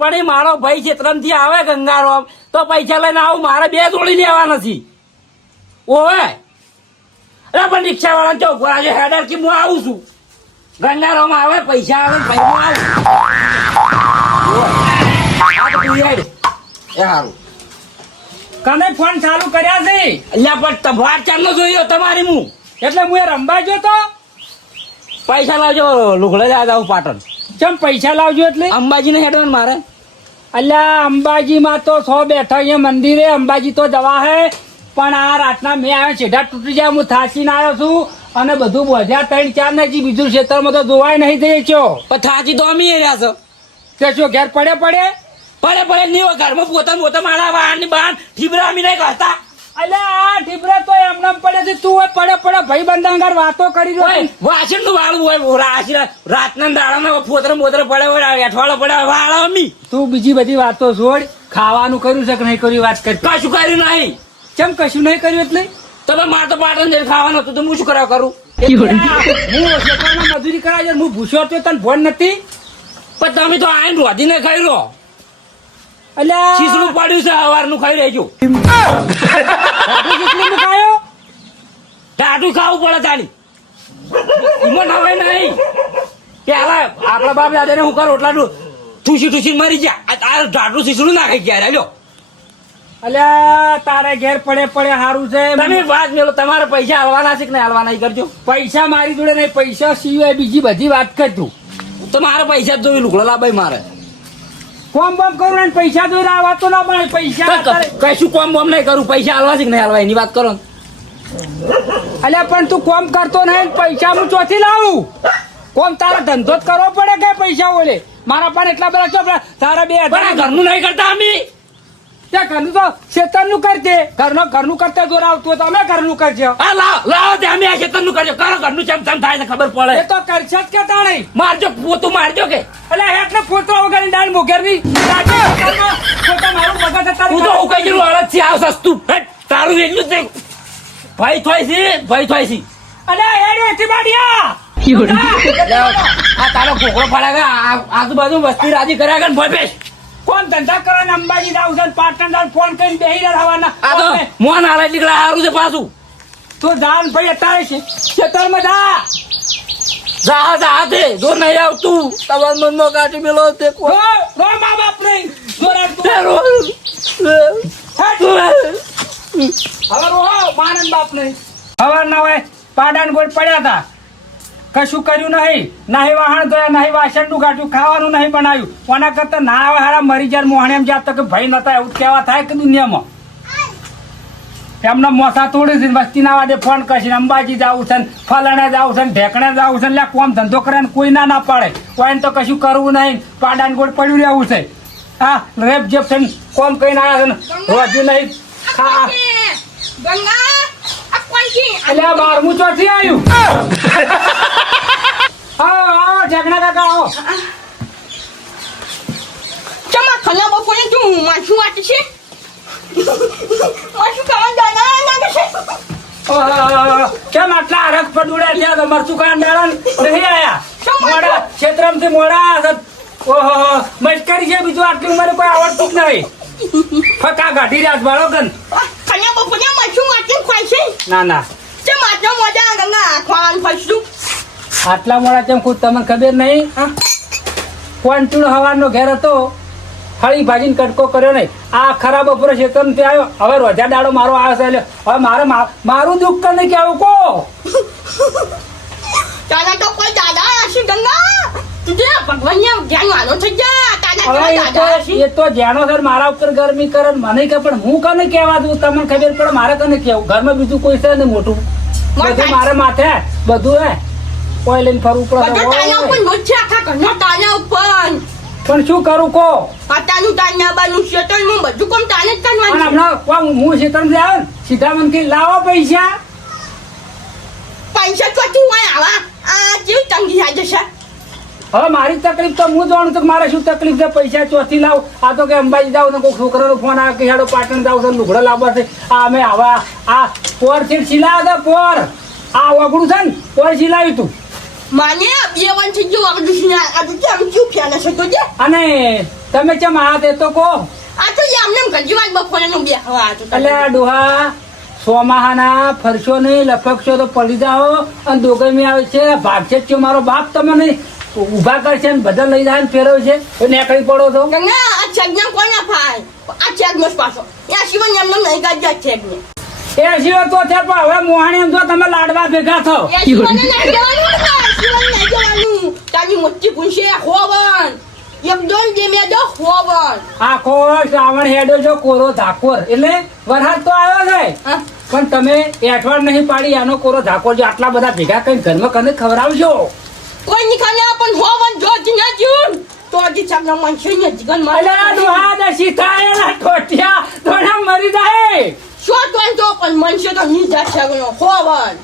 પણ મારો ભાઈ ક્ષેત્રમથી આવે ગંગારો તો પૈસા લઈને આવું મારે 2 જોડી લેવા નથી ઓવે અરે પણ રિક્ષા વાળા ચોક આજે હેડર કે હું આવું છું ગંગારોમાં આવે પૈસા આવે ભાઈ હું આવું એ સારું કને ફોન ચાલુ કર્યા છે એટલે પણ તમાર ચાલનો જોયો તમારી હું એટલે હું એ રંબા ગયો તો પૈસા લાવજો લુગડા જ આવું પાટણ ચમ પૈસા લાવજો એટલે અંબાજીને હેડવાનું મારે અલ્યા અંબાજીમાં તો 100 બેઠા અહીંયા મંદિરે અંબાજી તો જવા હે પણ આ રાતના મેં આવ્યો છેડા તૂટી જાય હું થાચીને આવ્યો છું અને બધું બોધ્યા 3-4 ને બીજું ક્ષેત્રમાં તો જોવાય નહીં થઈ ગયો પણ થાચી તો અમે રહ્યા છો તે શું ઘેર પડે પડે નહીં હોય ઘરમાં પોતા મારા વાહન ની બહાર ઠીબરા અમે નહીં કરતા અલ્યા આ ઠીબરા તો એમને પડે છે તું હોય પડે ભાઈ બંધાંગર વાતો કરી રહ્યો વાસણ નું વાળું હોય રાતના દાડા પોતરે પડે હોય અઠવાડો પડે વાળો અમી તું બીજી બધી વાતો છોડ ખાવાનું કર્યું છે કે નહીં કર્યું વાત કર કશું કર્યું નહીં કેમ કશું નહીં કર્યું એટલે તો મારે તો પાટણ જઈને ખાવાનું હતું તો હું શું કરવા કરું હું મજૂરી કરાવ હું ભૂસ્યો હતો તને ફોન નથી પણ તમે તો આઈને રોધીને ખાઈ લો અલ્યા શીસડું પડ્યું છે સવારનું ખાઈ રહેજો ટાટું ખાવું પડે તારી એમાં નવાય નહીં પેલા આપડા બાપ દાદા ને હું કરું રોટલાનું ઠૂસી મરી ગયા આ ટાટું શીસડું ના ખાઈ ગયા લ્યો અલ્યા તારે ઘેર પડે સારું છે તમે વાત મેલો તમારે પૈસા હાલવાના છે કે નહીં હાલવાના એ કરજો પૈસા મારી જોડે નહીં પૈસા સિવાય બીજી બધી વાત કર તું તો મારે પૈસા જ જોઈ લુકડો લાભાઈ મારે કોમ બોમ કરું ને પૈસા જોઈને આ વાતો ના મળે પૈસા કશું કોમ બોમ નહીં કરું પૈસા હાલવા છે કે નહીં હાલવા એની વાત કરો અલ્યા પણ તું કોમ કરતો નહીં પૈસા હું ચોથી લાવું કોમ તારા ધંધો જ કરવો પડે કે પૈસા ઓલે મારા પણ એટલા બધા ચોપડા તારા 2000 ઘરનું નહીં કરતા અમે ત્યાં ઘરનું તો ખેતરનું કરજે ઘરનું કરતા જોર આવતું હોય તો અમે ઘરનું કરજો હા લાવો તે અમે આ ખેતરનું કરજો કરો ઘરનું ચમ થાય છે ખબર પડે એ તો કરશે જ કે તાણે મારજો પોતું મારજો કે એટલે એટલે પોતો વગર દાળ મોઘેરની પોતા મારું બગા તારું હું તો હું કઈ જેવું અલગ છે આવ સસ્તું તારું એટલું જ ભાઈ થોય છે અલે હેડ એથી બાડિયા આ તારો ભોગળો પડે આજુબાજુ વસ્તી રાજી કર્યા કે ભય બેસ કોણ ધંધા કરવાના અંબાજી જાવ છે પાટણ જાવ ફોન કરીને બેહી રહેવાના આ તો મોન આલા નીકળા હારું છે પાછું તો જાન ભાઈ અત્યારે છે ખેતરમાં જા દે જો નહીં આવતું તમાર મનમાં કાઢી મેલો તે રો મા બાપ નહીં જોર આવતું હવે રો માનન બાપ નહીં હવે ના હોય પાડાન ગોળ પડ્યા હતા કશું કર્યું નહીં નાહી વાહણ ધોયા નહીં વાસણ નું કાઢ્યું ખાવાનું નહીં બનાવ્યું કોના કરતા ના આવે હારા મરી જાય મોહણે એમ જાત કે ભાઈ નતા એવું કેવા થાય કે દુનિયામાં એમના મોસા તોડી છે વસ્તી ના વાડે ફોન કરશે અંબાજી જવું છે ફલાણા જવું છે ઢેકણા જવું છે કોમ ધંધો કરે ને કોઈ ના પાડે કોઈને તો કશું કરવું નહીં પાડાન ગોળ પડ્યું રહેવું છે હા રેપ જેપ છે કોમ કઈ ના આવે છે રોજુ નહીં ખા એટલે આ 12મું ચોથી આવ્યું આવો ઢેકણા કાકા આવો ચમા ખલા બપોરે તું માછું વાટ છે માછું ખાવા જાના લાગે છે કેમ આટલા હરખ પડુડા થયા તો મરચું ખાવા મેળા નહીં આયા મોડા ક્ષેત્રમથી મોડા ઓહો મસ્કરી છે બીજું આટલી ઉંમરે કોઈ આવડતું જ નહીં ફકા ગાઢી રહ્યા બાળો ગન ખલા બપોરે માછું વાટ ખાય છે ના ચમ આટલા મોજા ગંગા ખાવાનું ફસલું આટલા મોડા કેમ ખુદ તમને ખબર નહીં કોન્ટુણ હવાનો ઘેર હતો હળી ભાજીને કટકો કર્યો નહીં આ ખરાબ બપોરે ક્ષેત્રથી આવ્યો હવે રોજા દાડો મારો આવ્યો છે એટલે હવે મારું દુઃખ કને કેવું કો તારા તો કોઈ દાદા હશે ગંગા તુજે ભગવાન ને ધ્યાન વાલો થઈ જા તારા દાદા હશે એ તો જાણો સર મારા ઉપર ગરમી કરે મને કે પણ હું કને કહેવા દઉં તમને ખબર પડે મારે કને કેવું ઘરમાં બીજું કોઈ છે ને મોટું બધું મારે માથે બધું હે કોઈ લઈને ફરવું પડે તારા ઉપર મોચે આખા ઘરનો તારા ઉપર પણ શું કરું કો આટાનું તાના બાનું શેતન માં બધું કોમ તાને જ કરવાનું પણ હમણાં હું શેતન જાવ ને સીધા મન કે લાવો પૈસા ચોથી હોય આવા આ જેવી તંગી આ જશે હવે મારી તકલીફ તો હું જાણું છું કે મારે શું તકલીફ છે પૈસા ચોથી લાવ આ તો કે અંબાજી જાવ ને કોઈ છોકરાનો ફોન આવે કે હેડો પાટણ જાવ છે લુગડા લાવવા છે આ અમે આવા આ પોર થી સિલાવ્યા હતા પોર આ ઓગળું છે ને પોર સિલાવ્યું તું માને બે वन થઈ ગયો આપણે દુનિયા આ તો કેમ ચૂપ ફેના છે તો જે અને તમે કેમ આ દે તો કહો આ તો એમને ગજવાત બપોરે નું બે હવા તો એટલે આ ડોહા સોમાહાના ફરશો નહીં લપકશો તો પડી જાઓ અને દોગમી આવે છે ભાગશે જ મારો બાપ તમને ઊભા કરશે ને બધા લઈ જાય ને ફેરવે છે તો નીકળી પડો તો ગંગા આ ચેકના કોણ ફાય આ ચેક નો પાછો યા શિવન એમને નહીં કાઢ્યા ચેક ને એ સિવાય તો છે પણ હવે મોહાણી એમ તો તમે લાડવા ભેગા થો યા શિવન નહીં જવાનું શિવન નહીં જવાનું તાની મોટી પુંશે હોવન એકદમ જે મે જો હોવન આખો શ્રાવણ હેડો છો કોરો ધાકોર એટલે વરસાદ તો આવ્યો છે હા પણ તમે એઠવાડ નહીં પાડી આનો કોરો ધાકોર જો આટલા બધા ભેગા કરીને ઘરમાં કને ખવડાવજો કોઈ ની ખાને પણ હોવન જો જીના જીન તો જી ચકના મનશે ને જીગન અલા મારે ડોહા દે શીખાયેલા ઠોઠિયા થોડા મરી જાય શો તો પણ મનશે તો ની જા છે હોવન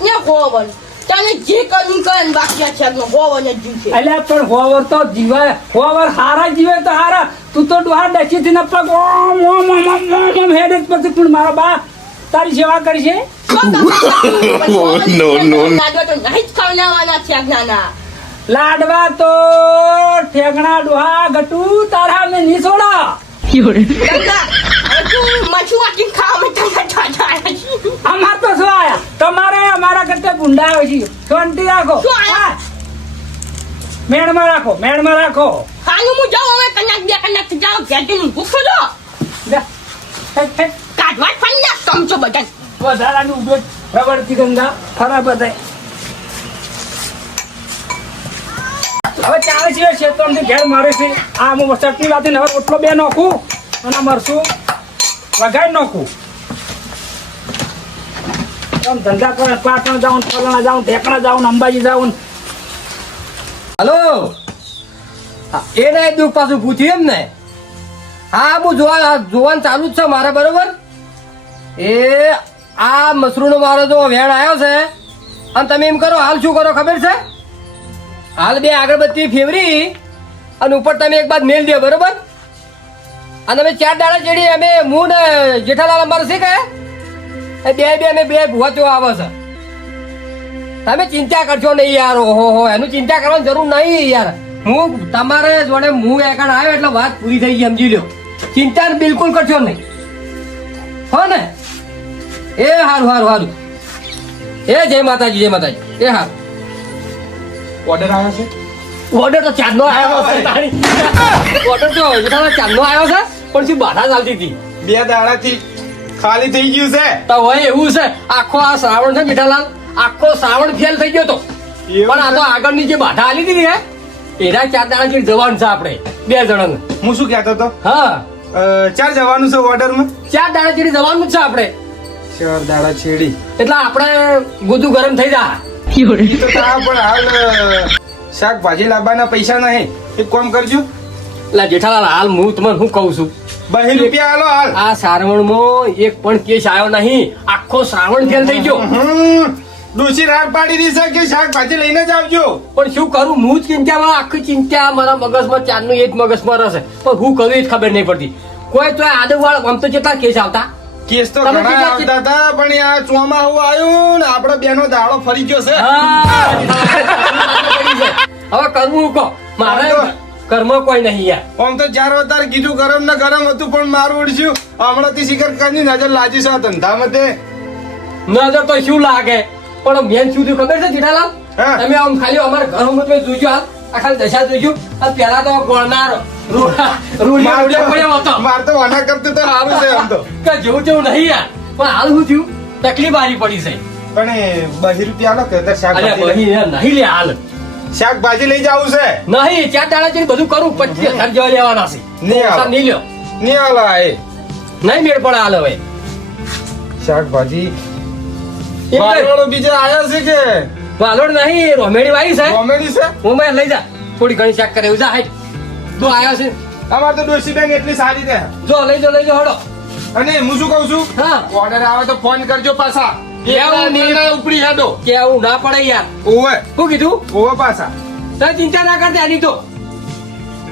ને હોવન તને જે કરું કર બાકી છે હોવન જ જીશે અલ્યા પણ હોવર તો જીવે હોવર હારા જીવે તો હારા તું તો ડોહા ડચીથી ન પગ ઓમ ઓમ ઓમ ઓમ ઓમ હેડે પછી પણ મારો બા તારી સેવા કરી છે લાડવા તો ઠેગણા ડોહા ગટુ તારા મે ની છોડા અમાર તો શું આયા તમારે અમારા કરતે ગુંડા આવે છે શાંતિ રાખો શું આયા? મેળમાં રાખો લે, હેટ. વધારાની ઉભે રબડતી ગંગા ખરાબ બધાય હવે ચાલે છે ક્ષેત્રથી ઘેર મારે છે આ હું ચટણી વાતી હવે રોટલો બે નાખું અને મરસું વઘારી નાખું આમ ધંધા કરે પાટણ જાઉં ફલાણા જાઉં ઢેકણા જાઉં અંબાજી જાઉં હલો એ નહીં દુઃખ પાછું પૂછ્યું એમ ને હા હું જોવાનું ચાલુ જ છે મારે બરોબર એ આ મશરૂનો મારો જો વેણ આવ્યો છે અને તમે એમ કરો હાલ શું કરો ખબર છે હાલ બે અગરબત્તી ફેવરી અને ઉપર તમે એક બાદ મેલ દો બરોબર અને અમે 4 દાડા જેડી અમે હું ને જેઠાલાલ અમારે છે કે અમે બે ભૂવાતીઓ આવે છે તમે ચિંતા કરશો નહીં યાર ઓહો એનું ચિંતા કરવાની જરૂર નહીં યાર હું તમારે જોડે હું એકણ આવ્યો એટલે વાત પૂરી થઈ ગઈ સમજી લો ચિંતા બિલકુલ કરશો નહીં હો ને એ હારું એ જય માતાજી એ હારું ઓર્ડર આવ્યો છે ઓર્ડર તો ચાંદનો આવ્યો છે ઓર્ડર તો ચાંદનો આવ્યો છે પણ શું બાધા ચાલતી હતી 2 દાડાથી ખાલી થઈ ગયું છે તો હોય એવું છે આખો આ શ્રાવણ છે મીઠાલાલ આખો શ્રાવણ ફેલ થઈ ગયો તો પણ આ તો આગળની જે બાધા આલી હતી ને એના 4 દાડા જેવી જવાનું છે આપણે 2 જણાનું હું શું કહેતો હતો હા 4 જવાનું છે ઓર્ડરમાં 4 દાડા જેવી જવાનું જ છે આપણે 4 દાડા છેડી એટલે આપણે ગોદું ગરમ થઈ જાય ઈ તો તા પણ હાલ શાકભાજી લાવવાના પૈસા નહીં એક કામ કરજો એટલે જેઠાલાલ હાલ હું તમને શું કહું છું 2 રૂપિયા હાલો હાલ આ શ્રાવણમાં એક પણ કેસ આવ્યો નહીં આખો શ્રાવણ ફેલ થઈ ગયો ડોસી રાડ પાડી રહી છે કે શાકભાજી લઈને જ આવજો પણ શું કરું હું જ ચિંતામાં આખી ચિંતા મારા મગજમાં ચારનું એ જ મગજમાં રહેશે પણ હું કરું એ જ ખબર નહીં પડતી કોઈ તો આદુવાળ આમ તો કેટલા કેસ આવતા કેસ તો તમે ઘણા કેટલા- આવતા હતા પણ આ ચોમાહું આવ્યું ને આપણો બેનો દાડો ફરી ગયો છે હવે કરવું કહો મારે ઘરમાં કોઈ નહીં યાર આમ તો 4 વધારે કીધું ગરમ ને ગરમ હતું પણ મારું ઉડ્યું હમણાંથી શિખર કરની નજર લાજી છે આ ધંધામાં તે નજર તો શું લાગે પણ મેન શું થયું ખબર છે જેઠાલાલ હા. તમે આમ ખાલી અમારા ઘરમાં તમે જોઈજો હાલ આ ખાલી દશા જોઈજો આ પેલા તો ગોળનાર રૂડિયો પડ્યો હતો માર તો વાના કરતું તો સારું છે આમ તો કે જેવું તેવું નહીં યાર પણ હાલ શું થયું તકલીફ આરી પડી છે પણ એ 2 રૂપિયા આલો કે તાર અરે શાકભાજી લઈ- બહી યાર નહીં લે હાલ શાકભાજી લઈ જવું છે નહીં 4 દાડા જેવી બધું કરું 25,000 જેવા લેવાના છે નહીં આવે. નહીં લ્યો નહીં આલો આ એ નહીં મેળ પડે હાલ હવે શાકભાજી એમ કર. વાળો બીજા આયા છે કે વાલોડ નહીં રોમેડી વાળી છે કોમેડી છે હું મેં લઈ જા થોડી ઘણી શાક કરે એવું જા હાઈ તો આયો છે અમાર તો ડોસી બેન એટલી સારી છે જો લઈ જો હડો અને હું શું કહું છું હા ઓર્ડર આવે તો ફોન કરજો પાછા એવું નહીં. ઉપરી હેડો કે આવું ના પડે યાર ઓવે શું કીધું ઓવે પાછા તારે ચિંતા ના કરતા આની તો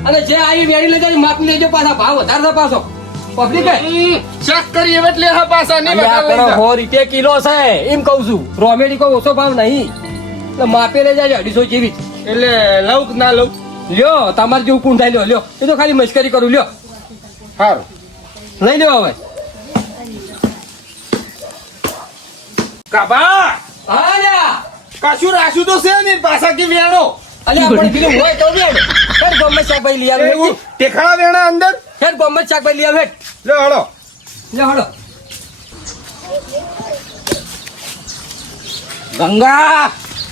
અને જે આવી વેરી લઈ જાય માપ લેજો પાછા ભાવ વધારતા પાછો પકડી કે ચેક કરી એટલે હા પાછા નહીં અલ્યા વધારે લઈ પણ જા. 100 રૂપિયા કિલો છે એમ કહું છું રોમેડી કોઈ ઓછો ભાવ નહીં એટલે માપે લઈ જાય 250 જેવી જ. એટલે લઉં કે ના લઉં? લ્યો તમારે જેવું કોણ થાય લ્યો એ તો ખાલી મસ્કરી કરું લ્યો સારું. લઈ લ્યો હવે. કાબા હા લ્યા કશું રાખ્યું તો છે ને પાછા કે વેણો અલ્યા પણ પેલું હોય તો બેન ખેર ગમે શાકભાઈ લઈ આવે એવું ટેખાળા વેણા અંદર ખેર ગમે શાકભાઈ લઈ આવે લે હળો. લે હળો. गंगा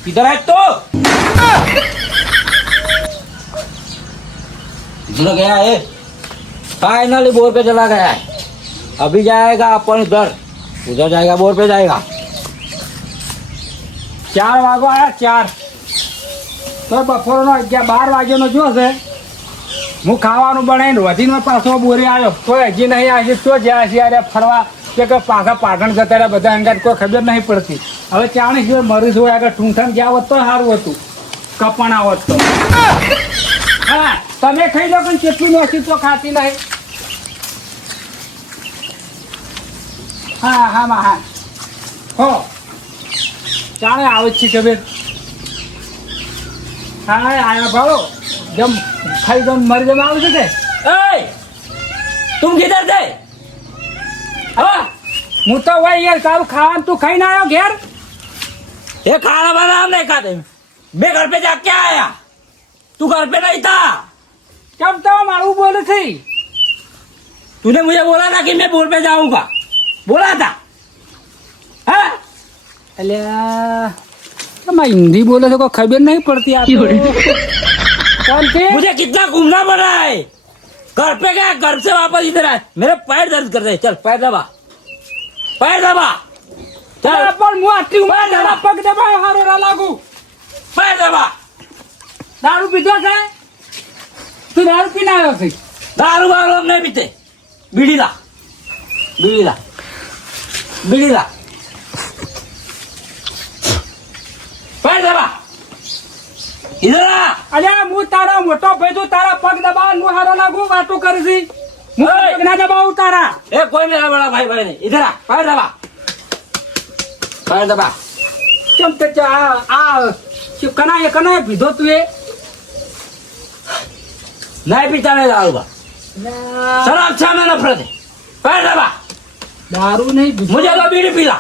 किधर है तो इधर गया है फाइनली बोर पे चला गया है अभी जाएगा अपन उधर जाएगा बोर पे जाएगा 4 વાગો આયા 4 તો બપોરનો 12 વાગ્યાનો જો છે હું ખાવાનું બનાવીને વધીને પાછો બોરી આવ્યો કોઈ હજી નહીં આજે તો જ્યાં છે અરે ફરવા કે પાછા પાટણ જતા રહ્યા બધા અંગાત કોઈ ખબર નહીં પડતી હવે ચાણી સિવાય મરીશ હોય આગળ ઠૂંઠણ ગયા હોત તો સારું હતું કપણા હોત તો હા તમે ખાઈ લો પણ કેટલું નથી તો ખાતી નહીં હા હા હા હો ચાણે આવે છે ખબર હા આયા ભાડો જમ ખાઈ જમ મરી જમ આવે છે કે ए, तुम किधर थे હા હું તો હોય યાર તારું ખાવાનું તું ખાઈને આવ્યો ઘેર ये खाना वाना हम नहीं खाते मैं घर पे जाके आया तू घर पे नहीं था કેમ તો મારું બોલે છે तूने मुझे बोला था कि मैं बोर पे जाऊंगा बोला था हाँ અલ્યા તમે હિન્દી બોલે છે કોઈ ખબર નહીં પડતી આ તો. કોણ છે मुझे कितना घूमना पड़ा है घर पे गया घर से वापस इधर आया मेरे पैर दर्द करते हैं चल पैर दबा અલ્યા, પણ હું આટલી ઉંમરે તારા પગ દબાયો હારો ના લાગુ पैर दबा દારૂ પીધો છે તું દારૂ પીને આવ્યો છે दारू वारू हम नहीं पीते बीड़ी ला बीड़ी ला बीड़ी ला पैर दबा इधर आ અલ્યા હું તારા મોટો ભાઈ છું તારા પગ દબાવ હું હારો લાગુ વાતો કરી હું પગ ના દબાવું તારા ए कोई मेरा बड़ा भाई भाई नहीं इधर आ पैर दबा पैर दबा કેમ તે આ કનાએ પીધો તું એ नहीं पीता मैं दारू बा शराब से हमें नफरत है पैर दबा દારૂ નહીં પીધો. मुझे तो बीड़ी पिला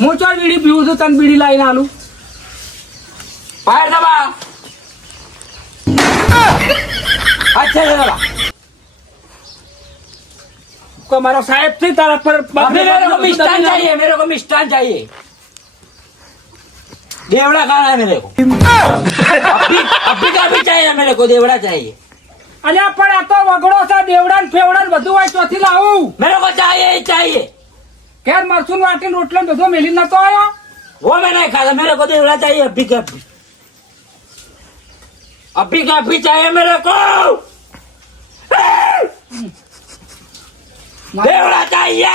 હું ચો બીડી પીવું છું તને બીડી લાવીને આલું पैर दबा अच्छे से दबा કોઈ મારો સાહેબ છે તારા પર अभी मेरे को मिष्टान चाहिए मेरे को मिष्टान चाहिए देवड़ा खाना है मेरे को अभी का भी चाहिए मेरे को देवड़ा चाहिए અલ્યા પણ આ તો વગડો છે દેવડા ને ફેવડા ને બધું હોય ચોથી લાવું मेरे को चाहिए ही चाहिए ઘેર મરસું વાટીને રોટલો ને બધો મેલી નતો આવ્યો वो मैं नहीं खाता मेरे को देवड़ा चाहिए अभी का अभी चाहिए मेरे को देवड़ा चाहिए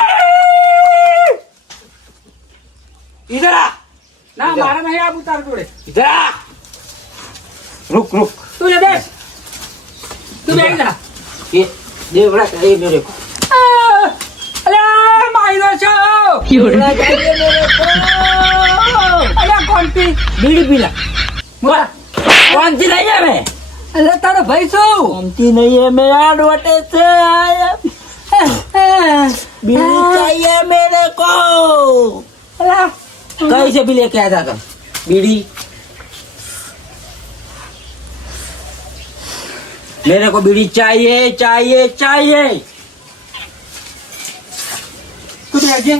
इधर आ ના મારે નહીં આવું તાર જોડે इधर आ रुक रुक તું એ બેસ તું બેસ જા ये देवड़ा चाहिए मेरे को અલ્યા માયરો છો देवड़ा चाहिए मेरे को અલ્યા કોણથી बीड़ी पीला कौन सी नहीं है मैं અલ્યા તારો ભાઈ છું कौन सी नहीं है मैं आडवटे से आया बीड़ी चाहिए मेरे को અલ્યા कहीं से भी लेके आया था तुम बीड़ी मेरे को बीड़ी चाहिए चाहिए चाहिए તું બેસજે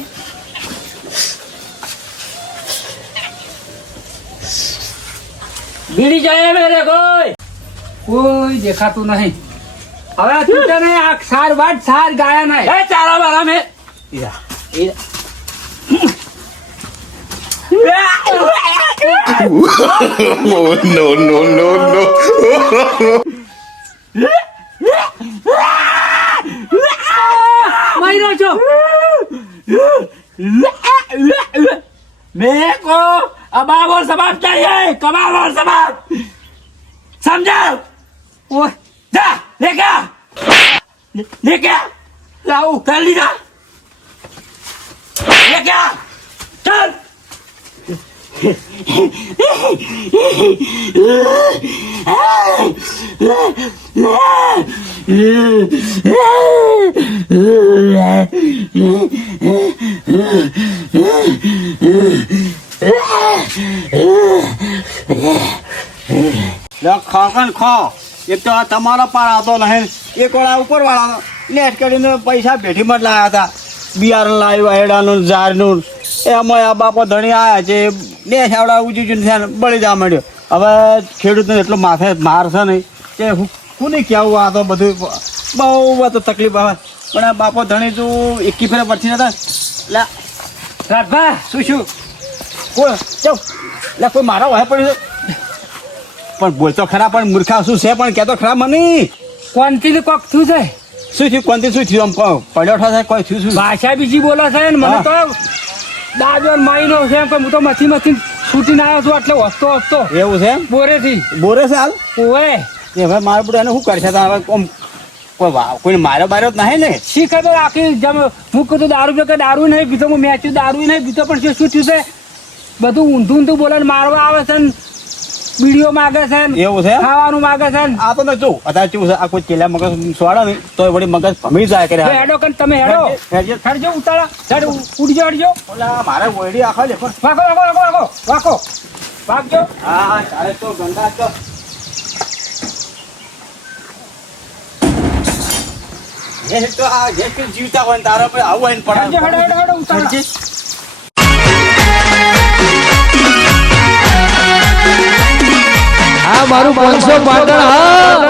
बीड़ी चाहिए मेरे को કોઈ દેખાતું નહીં હવે તું તને આ સાર વાત સાર ગાયા નહીં ए चारा वाला में इधर इधर Oh, no, no, no, no. માયરો છો मेरे को अबाब और सबाब चाहिए कबाब और सबाब समझा ઓય जा लेके आ लेके आ लाओ कर ली जा लेके आ चल ખાકન ખો એક તો આ તમારા પાર આવતો નહીં એક વાળા ઉપર વાળાનો લેટ કરીને પૈસા ભેટીમાં જ લાવ્યા હતા બિયારણ લાવ્યું હેડાનું ઝાડનું એમાં આ બાપો ધણી આવ્યા છે બે છાવડા ઊંચી ઊંચી બળી જવા માંડ્યો હવે ખેડૂતને એટલો માથે માર છે નહીં કે હું કોને કહેવું આ તો બધું બહુ બધું તકલીફ આવે પણ આ બાપો ધણી તું એકી ફેરે પડતી નતા લે રાજભા શું કોઈ ચાલ લે કોઈ મારા વાહે પડ્યું છે પણ બોલતો ખરા પણ મૂર્ખા શું છે પણ કહેતો ખરા મને કોનથી કોક થયું છે શું થયું કોનથી શું થયું આમ કહો પડ્યો થાય કોઈ થયું શું ભાષા બીજી બોલે છે ને મને તો દાદો માઈનો છે એમ કે હું તો મથી છૂટીને આવ્યો છું એટલે હસતો એવું છે બોરેથી બોરે છે હાલ ઓએ એ હવે મારા બધું એને શું કરશે તો હવે આમ કોઈને માર્યો બાર્યો જ નહીં ને શી ખબર આખી જેમ હું કીધું દારૂ પીતો કે દારૂ નહીં પીતો હું મેચ્યું દારૂ નહીં પીતો પણ શું થયું છે બધું ઊંધું બોલે ને મારવા આવે છે ને બીડીઓ માગે છે ને એવું છે ખાવાનું માગે છે ને આ તો મેં જો અત્યારે કેવું છે આ કોઈ ચેલા મગજ સોડા નહીં તો વળી મગજ ભમી જાય કરે એ હેડો કે તમે હેડો હેડજો ઉતાળા હેડ ઉડજો હેડજો ઓલા મારે વળી આખા લે પણ વાકો વાગજો હા ચાલે તો ગંગા તો એ તો આ જે કે જીવતા હોય ને તારા પર આવું આવીને પડે હેડો ઉતાળા આ મારું 500 પાટણ હા